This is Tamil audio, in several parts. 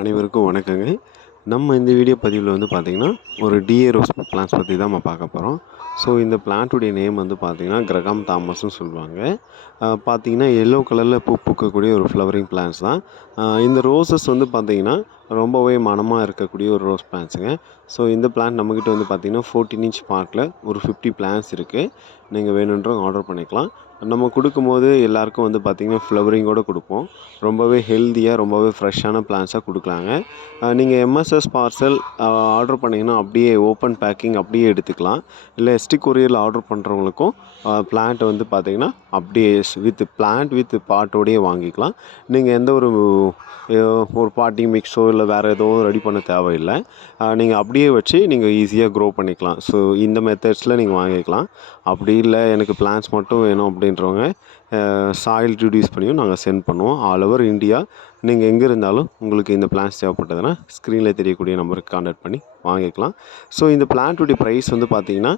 அனைவருக்கும் வணக்கங்க. நம்ம இந்த வீடியோ பதிவில் வந்து பார்த்திங்கன்னா ஒரு டிஏ ரோஸ் பிளான்ஸ் பற்றி தான் நம்ம பார்க்க போகிறோம் ஸோ இந்த பிளான்ட்டுடைய நேம் வந்து பார்த்திங்கன்னா கிரகம் தாமஸ்னு சொல்லுவாங்க. பார்த்திங்கன்னா பார்த்தீங்கன்னா எல்லோ கலரில் பூ பூக்கக்கூடிய ஒரு ஃப்ளவரிங் பிளான்ஸ் தான். இந்த ரோசஸ் வந்து பார்த்திங்கன்னா ரொம்பவே மனமாக இருக்கக்கூடிய ஒரு ரோஸ் பிளான்ஸுங்க ஸோ இந்த பிளான்ட் நம்மக்கிட்ட வந்து பார்த்திங்கன்னா ஃபோர்டீன் இன்ச் பார்க்கில் ஒரு ஃபிஃப்டி பிளான்ஸ் இருக்குது நீங்கள் வேணுன்றவங்க ஆர்டர் பண்ணிக்கலாம். நம்ம கொடுக்கும்போது எல்லாருக்கும் வந்து பார்த்திங்கன்னா ஃப்ளவரிங்கோடு கொடுப்போம். ரொம்பவே ஹெல்த்தியாக ரொம்பவே ஃப்ரெஷ்ஷான பிளான்ஸாக கொடுக்கலாங்க. நீங்கள் எம்எஸ்எஸ் பார்சல் ஆர்டர் பண்ணிங்கன்னா அப்படியே ஓப்பன் பேக்கிங் அப்படியே எடுத்துக்கலாம். இல்லை எஸ்டி கொரியரில் ஆர்டர் பண்ணுறவங்களுக்கும் பிளான்ட் வந்து பார்த்திங்கன்னா அப்படியே வித் பிளான்ட் வித் பாட்டோடையே வாங்கிக்கலாம். நீங்கள் எந்த ஒரு ஒரு பாட்டிங் மிக்ஸோ இல்லை வேறு ஏதோ ரெடி பண்ண தேவையில்லை. நீங்கள் அப்படியே வச்சு நீங்கள் ஈஸியாக க்ரோ பண்ணிக்கலாம். ஸோ இந்த மெத்தட்ஸில் நீங்கள் வாங்கிக்கலாம். அப்படி இல்லை எனக்கு பிளான்ஸ் மட்டும் வேணும் அப்படின்றவங்க சாயில் ரிடியூஸ் பண்ணியும் நாங்கள் சென்ட் பண்ணுவோம். ஆல் ஓவர் இந்தியா நீங்கள் எங்கே இருந்தாலும் உங்களுக்கு இந்த பிளான்ஸ் தேவைப்பட்டதுன்னா ஸ்க்ரீனில் தெரியக்கூடிய நம்பருக்கு காண்டாக்ட் பண்ணி வாங்கிக்கலாம். ஸோ இந்த பிளான்ட்டுடைய ப்ரைஸ் வந்து பார்த்திங்கன்னா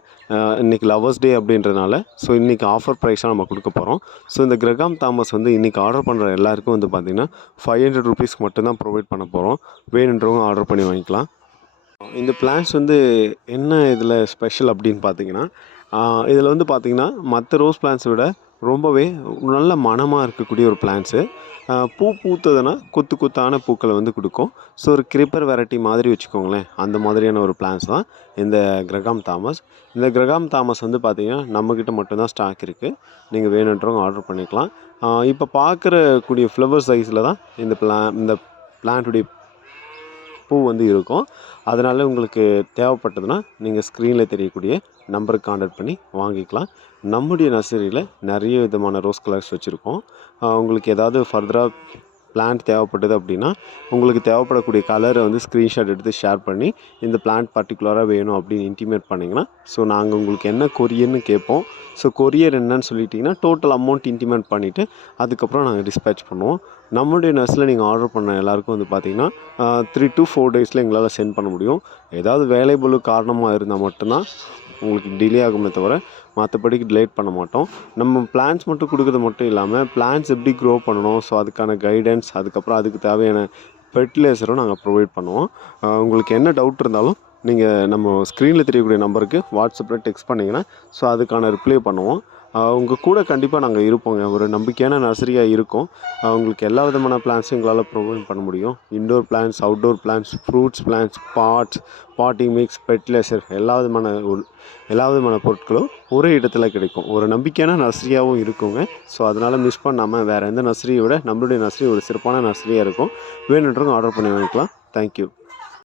இன்றைக்கி லவர்ஸ் டே அப்படின்றனால ஸோ இன்றைக்கி ஆஃபர் ப்ரைஸாக நம்ம கொடுக்க போகிறோம் ஸோ இந்த கிரகாம் தாமஸ் வந்து இன்றைக்கி ஆர்டர் பண்ணுற எல்லாருக்கும் வந்து பார்த்திங்கன்னா ஃபைவ் ஹண்ட்ரட் ருபீஸ்க்கு மட்டும்தான் ப்ரொவைட் பண்ண போகிறோம் வேணுன்றவங்க ஆர்டர் பண்ணி வாங்கிக்கலாம். இந்த பிளான்ஸ் வந்து என்ன இதில் ஸ்பெஷல் அப்படின்னு பார்த்தீங்கன்னா இதில் வந்து பார்த்தீங்கன்னா மற்ற ரோஸ் பிளான்ஸை விட ரொம்பவே நல்ல மணமாக இருக்கக்கூடிய ஒரு பிளான்ஸு பூ பூத்ததுன்னா கொத்து கொத்தான பூக்களை வந்து கொடுக்கும். ஸோ ஒரு கிரிப்பர் வெரைட்டி மாதிரி வச்சுக்கோங்களேன். அந்த மாதிரியான ஒரு பிளான்ஸ் தான் இந்த கிரகாம் தாமஸ் இந்த கிரகாம் தாமஸ் வந்து பார்த்திங்கன்னா நம்மக்கிட்ட மட்டும்தான் ஸ்டாக் இருக்குது நீங்கள் வேணுன்றவங்க ஆர்டர் பண்ணிக்கலாம். இப்போ பார்க்குற கூடிய ஃப்ளவர் சைஸில் தான் இந்த பிளா இந்த பிளான்ட்டுடைய பூ வந்து இருக்கும். அதனால் உங்களுக்கு தேவைப்பட்டதுன்னா நீங்கள் ஸ்க்ரீனில் தெரியக்கூடிய நம்பருக்கு கான்டாக்ட் பண்ணி வாங்கிக்கலாம். நம்முடைய நர்சரியில் நிறைய விதமான ரோஸ் கலர்ஸ் வச்சுருக்கோம். உங்களுக்கு ஏதாவது ஃபர்தராக பிளான்ட் தேவைப்பட்டது அப்படின்னா உங்களுக்கு தேவைப்படக்கூடிய கலரை வந்து ஸ்க்ரீன்ஷாட் எடுத்து ஷேர் பண்ணி இந்த பிளான்ட் பர்டிகுலராக வேணும் அப்படின்னு இன்டிமேட் பண்ணிங்கன்னா ஸோ நாங்கள் உங்களுக்கு என்ன கொரியர்னு கேட்போம். ஸோ கொரியர் என்னன்னு சொல்லிட்டிங்கன்னா டோட்டல் அமௌண்ட் இன்டிமேட் பண்ணிவிட்டு அதுக்கப்புறம் நாங்கள் டிஸ்பேச் பண்ணுவோம். நம்மளுடைய நர்ஸில் நீங்கள் ஆர்டர் பண்ண எல்லாருக்கும் வந்து பார்த்திங்கன்னா த்ரீ டு ஃபோர் டேஸில் எங்களால் சென்ட் பண்ண முடியும். ஏதாவது வேலைபளு காரணமாக இருந்தால் மட்டும்தான் உங்களுக்கு டிலே ஆகுமே தவிர மற்றபடிக்கு டிலேட் பண்ண மாட்டோம். நம்ம பிளான்ஸ் மட்டும் கொடுக்குறது மட்டும் இல்லாமல் பிளான்ஸ் எப்படி க்ரோ பண்ணணும் ஸோ அதுக்கான கைடன்ஸ் அதுக்கப்புறம் அதுக்கு தேவையான ஃபெர்டிலைசரும் நாங்கள் ப்ரொவைட் பண்ணுவோம். உங்களுக்கு என்ன டவுட் இருந்தாலும் நீங்கள் நம்ம ஸ்க்ரீனில் தெரியக்கூடிய நம்பருக்கு வாட்ஸ்அப்பில் டெக்ஸ்ட் பண்ணிங்கன்னா ஸோ அதுக்கான ரிப்ளை பண்ணுவோம். அவங்க கூட கண்டிப்பாக நாங்கள் இருப்போங்க. ஒரு நம்பிக்கையான நர்சரியாக இருக்கும். அவங்களுக்கு எல்லா விதமான பிளான்ஸும் எங்களால் ப்ரொவைட் பண்ண முடியும். Indoor plants outdoor plants fruits plants pots potting mix fertiliser எல்லா விதமான ஒரு- எல்லா விதமான பொருட்களும் ஒரே இடத்துல கிடைக்கும். ஒரு நம்பிக்கையான நர்சரியாகவும் இருக்குங்க. ஸோ அதனால் மிஸ் பண்ணாமல் வேறு எந்த நர்சரியை விட நம்மளுடைய நர்சரி ஒரு சிறப்பான நர்சரியாக இருக்கும். வேணுன்றவங்க ஆர்டர் பண்ணி வாங்கிக்கலாம். தேங்க்யூ